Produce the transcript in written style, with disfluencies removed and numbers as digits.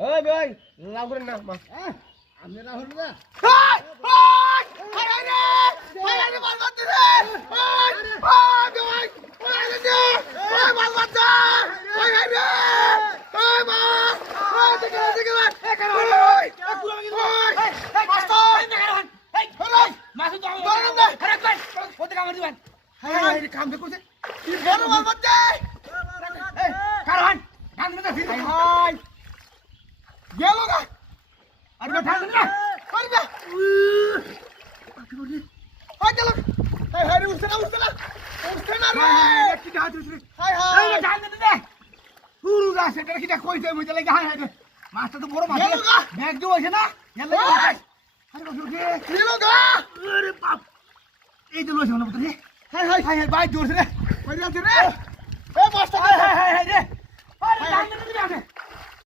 ওই ভাই লাউ করেন না মা আপনি রাহুল না মাছটা তো বড় মাছ ব্যাগ দিয়ে বসে না এই তো লইছে মনে রে হাই হাই হাই ভাই জোরছে রে কই আছে রে এ মাছটা হাই হাই হাই রে আরে জান দিতে